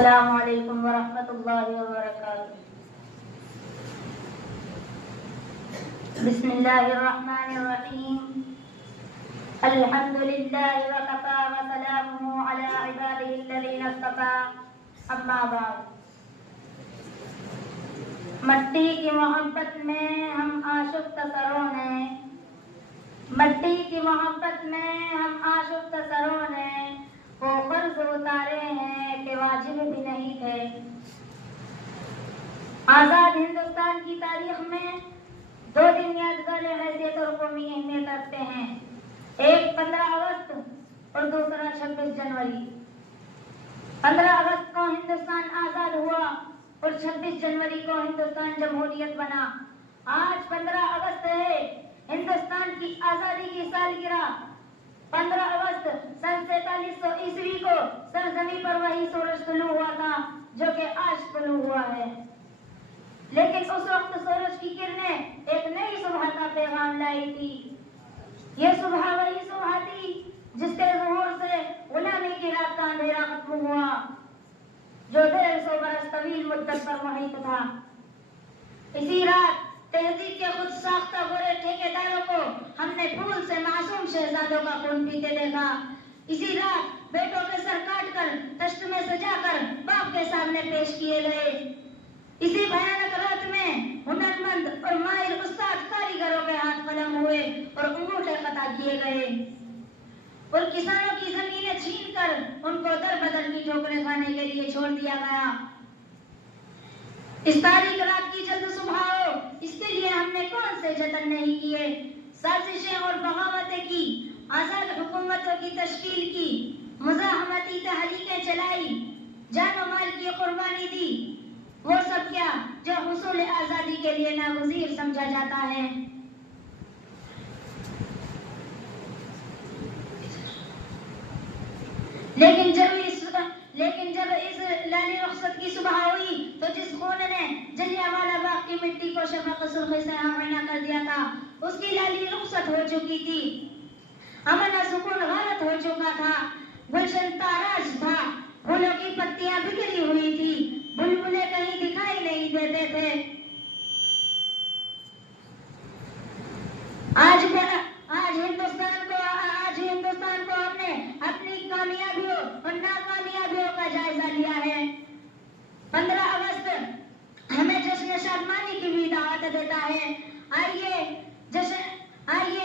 अस्सलामु अलैकुम वरहमतुल्लाहि वबरकातुहू। बिस्मिल्लाहिर्रहमानिर्रहीम। अल्हम्दुलिल्लाहि वकफ़ा व सलामुहु अला इबादिहिल्लज़ीना इस्तफ़ा। अम्मा बाद। मट्टी की मोहब्बत में हम आशिक़ सरों ने, मट्टी की मोहब्बत में हम आशिक़ सरों ने वो क़र्ज़ उतारे हैं कि वाजिब भी नहीं थे। आज़ाद हिंदुस्तान की तारीख में दो दिन यादगार हैसियत और कौमी अहमियत रखते हैं, एक 15 अगस्त और दूसरा 26 जनवरी। 15 अगस्त को हिंदुस्तान आज़ाद हुआ और 26 जनवरी को हिंदुस्तान जमहूरियत बना। आज 15 अगस्त है, हिंदुस्तान की आज़ादी की सालगिरह। 15 अगस्त सन 4700 ईस्वी को सरजमी पर वही सूरज तुलू हुआ था जो कि आज तुलू हुआ है। लेकिन उस वक्त सूरज की किरणें एक नई सुबह का पैगाम लाई थी। ये सुबह वही सुबह थी जिसके ज़ुहूर से गुलामी की रात का अंधेरा खत्म हुआ, जो 150 बरस तवील मुद्दत पर मुहित था। इसी रात तहजीब के खुद साख्ता बुरे ठेकेदारों को हमने फूल से मासूम शहजादों का खून पीते देखा। इसी रात बेटों के सर काटकर तश्त में सजाकर बाप के सामने पेश किए गए। इसी भयानक रात में हुनरमंद और माहिर उस्ताद कारीगरों के हाथ कलम हुए और अंगूठे कता किए गए और किसानों की जमीनें छीनकर उनको दर बदर की ठोकरें खाने के लिए छोड़ दिया गया। इस तारीख रात की जल्द सुबह हो, इसके लिए हमने कौन से जतन नहीं किए। साजिशें और बगावतें की, आजाद हुकूमतों की तश्कील की, मुज़ाहमती तहरीकें चलाई, जान और माल की कुर्बानी दी। वो सब क्या जो हुसूल आजादी के लिए नागुज़ीर समझा जाता है। लेकिन जब इस लाली रुखसत की सुबह हुई तो जिस खून ने जलियांवाला बाग की मिट्टी को शफ़क़ सुर्ख़ी से आमना कर दिया था, उसकी लाली रुखसत हो चुकी थी। अमन सुकून गारत हो चुका था, गुलशन ताराज था, फूलों की पत्तियां बिखरी हुई थी, बुलबुलें कहीं दिखाई नहीं देते थे।